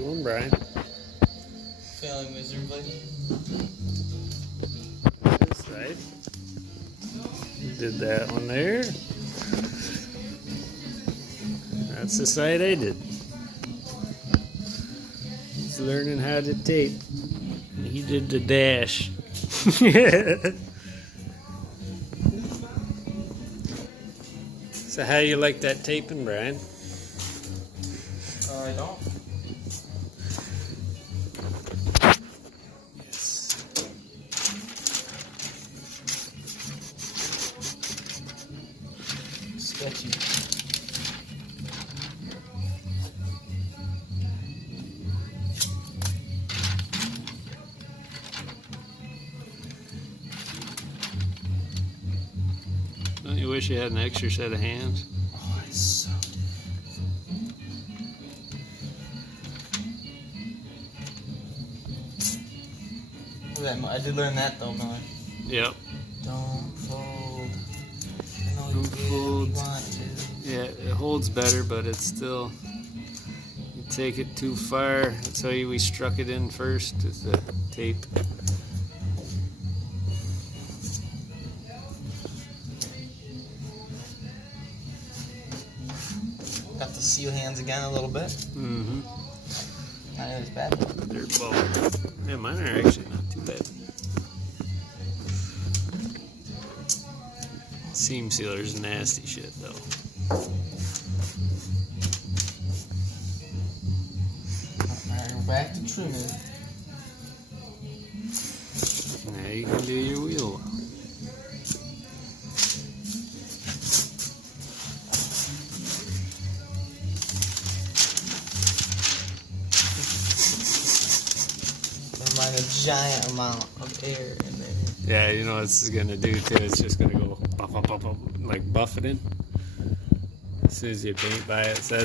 doing, Brian? Failing miserably. This side. You did that one there. That's the side I did. He's learning how to tape. He did the dash. So how you like that taping, Brian? I don't. Yes. Sketchy. Don't you wish you had an extra set of hands? Oh, it's so good. I did learn that though, Miller. Yep. Don't fold. I know Don't you really fold. want to. Yeah, it holds better, but it's still, you take it too far. That's how we struck it in first, with the tape. Got the seal hands again a little bit. Mm-hmm. Not as bad. They're both. Yeah, mine are actually not too bad. Seam sealer's nasty shit, though. Alright, we're back to trimming. Now you can do your wheel. Like a giant amount of air in there. Yeah, you know what it's gonna do too? It's just gonna go buff, buff, buff, buff, like buffeting as soon as you paint by it. So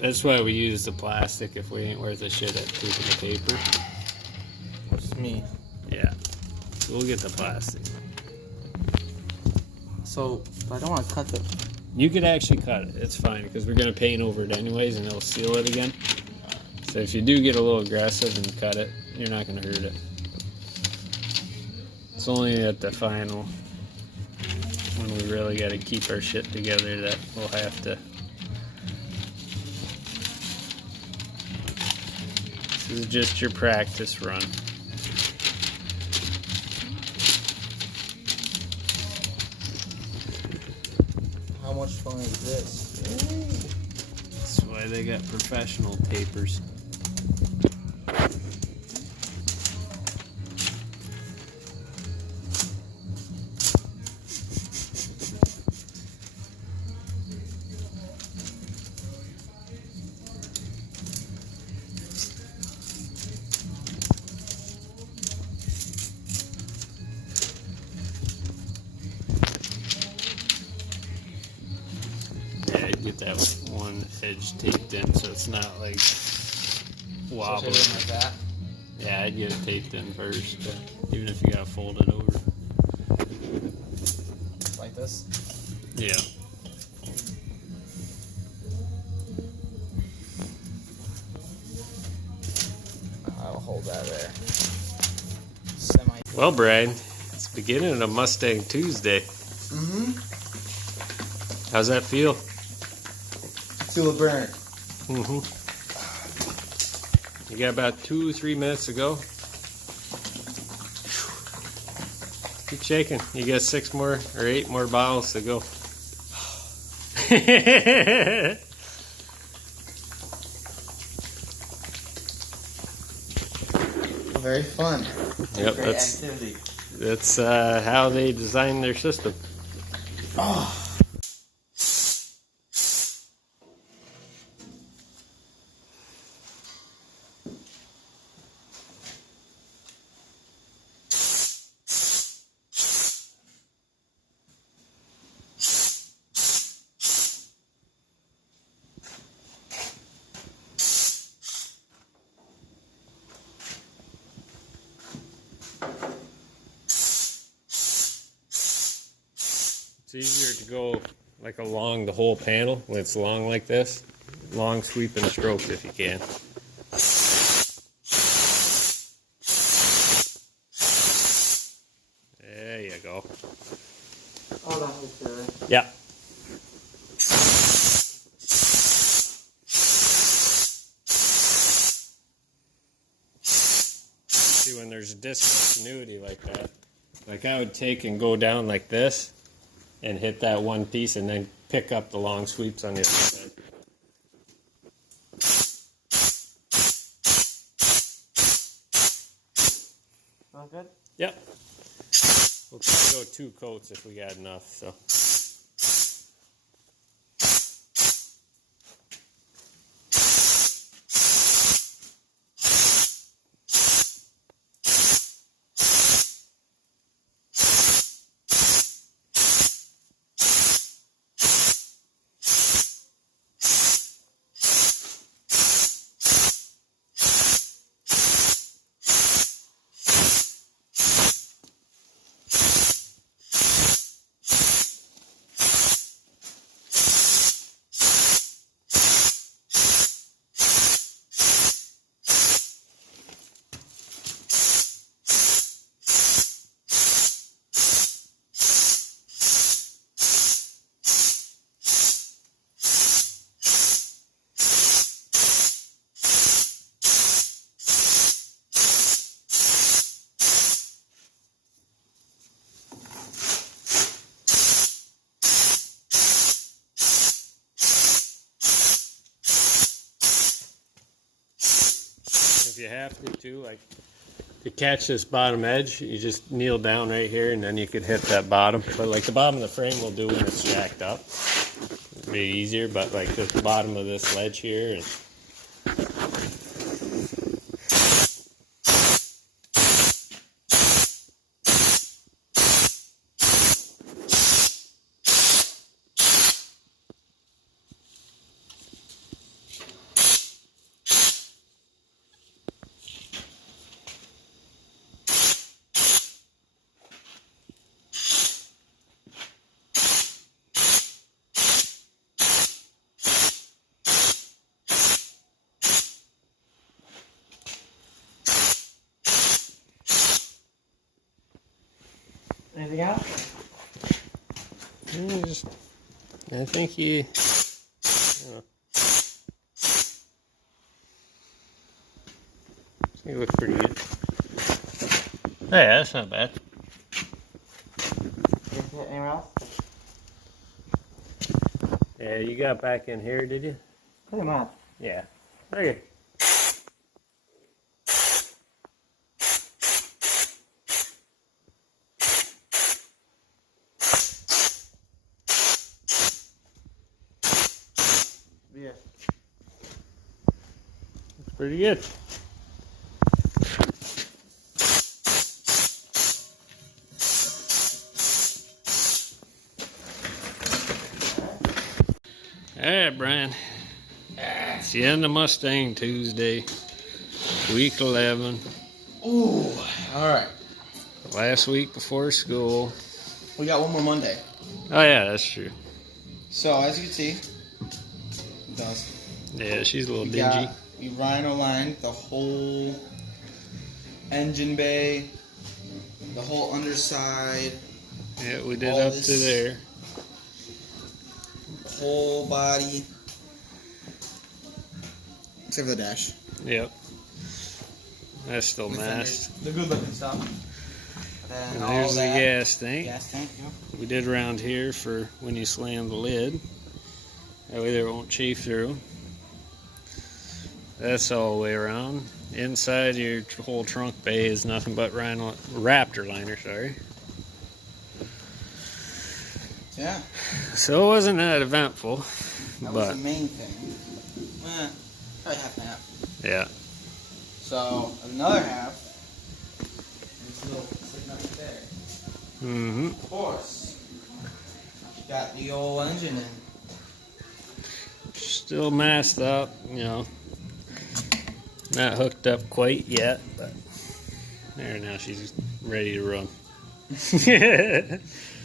that's why we use the plastic if we ain't worth a shit at keeping the paper. It's me. Yeah, so we'll get the plastic. So, I don't want to cut the. You could actually cut it. It's fine because we're gonna paint over it anyways, and it'll seal it again. So if you do get a little aggressive and cut it, you're not gonna hurt it. It's only at the final, when we really got to keep our shit together, that we'll have to. This is just your practice run. How much fun is this? That's why they got professional tapers. Get that one edge taped in so it's not like wobbling. Like that? Yeah, I'd get it taped in first, even if you gotta fold it over. Like this? Yeah. I'll hold that there. Well, Brian, it's the beginning of Mustang Tuesday. Mm-hmm. How's that feel? Feel a burn. Mm-hmm. You got about 2 or 3 minutes to go. Keep shaking. You got 6 more or 8 more bottles to go. Very fun. Yep, Great activity. that's how they design their system. Oh. It's easier to go like along the whole panel when it's long like this. Long sweep and stroke if you can. Hold on, it's there. Yeah. See, when there's a discontinuity like that, like I would take and go down like this and hit that one piece and then pick up the long sweeps on the other side. All good? Yep. We'll try to go 2 coats if we got enough, so. If you have to too, like to catch this bottom edge, you just kneel down right here and then you could hit that bottom. But like the bottom of the frame will do when it's jacked up. It'll be easier, but like the bottom of this ledge here is Anything else? I think you know, you look pretty good. Oh yeah, that's not bad. Anywhere else? Yeah, you got back in here, did you? Pretty much. Yeah. Okay. Yeah. That's pretty good. Alright, Brian. It's the end of Mustang Tuesday, week 11. Ooh, alright. Last week before school. We got one more Monday. Oh yeah, that's true. So, as you can see, it does. Yeah, she's a little We dingy. rhino lined the whole engine bay, the whole underside, Yeah, we did all up this- to there. whole body, except for the dash. Yep. That's still The masked. fenders, the good looking stuff. Then And all there's the that gas tank. gas tank. Yeah. We did around here for when you slam the lid. That way there won't chafe through. That's all the way around. Inside your whole trunk bay is nothing but Raptor liner, sorry. Yeah, So it wasn't that eventful, that was but the main thing. Probably half and half. yeah. So another half is little sitting up there. Mm-hmm. Of course, you got the old engine in. Still masked up, you know. Not hooked up quite yet, but there now she's ready to run.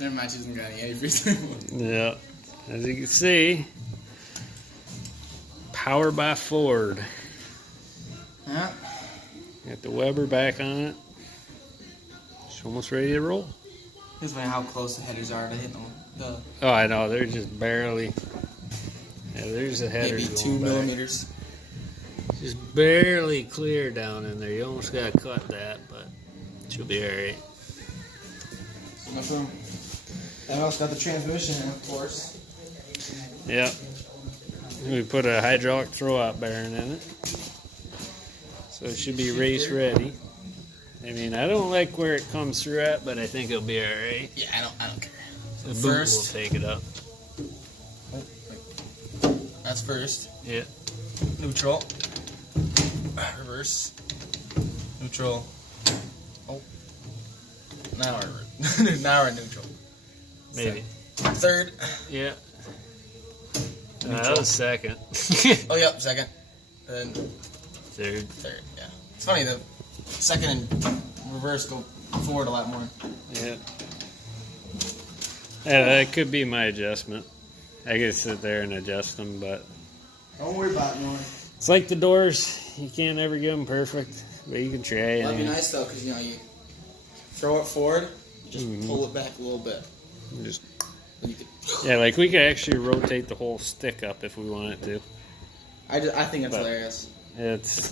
Never mind, she doesn't got any antifreeze. Yeah, as you can see, power by Ford. Yeah. Got the Weber back on it. It's almost ready to roll. Here's how close the headers are to hit the Oh, I know. They're just barely. Yeah, there's the header. maybe 2 going back. millimeters. Just barely clear down in there. You almost gotta cut that, but she'll be alright. Nothing. And I also got the transmission in, of course. Yep. We put a hydraulic throw-out bearing in it, so it should be race ready. I mean, I don't like where it comes through at, but I think it'll be alright. Yeah, I don't care. The boot First, will take it up. that's first. Yeah. Neutral. Reverse. Neutral. Oh. Now we're now we're neutral. Maybe. Third. Yeah. That Neutral. was second. Oh, yep, second. And then Third. third, yeah. It's funny, the second and reverse go forward a lot more. Yeah. Yeah, that could be my adjustment. I could sit there and adjust them, but Don't worry about it, Norm. it's like the doors. You can't ever get them perfect, but you can try. That'd be nice, though, because, you know, you throw it forward, just Mhm. pull it back a little bit. Just, And you could, yeah, like we could actually rotate the whole stick up if we wanted to. I think it's But- hilarious. It's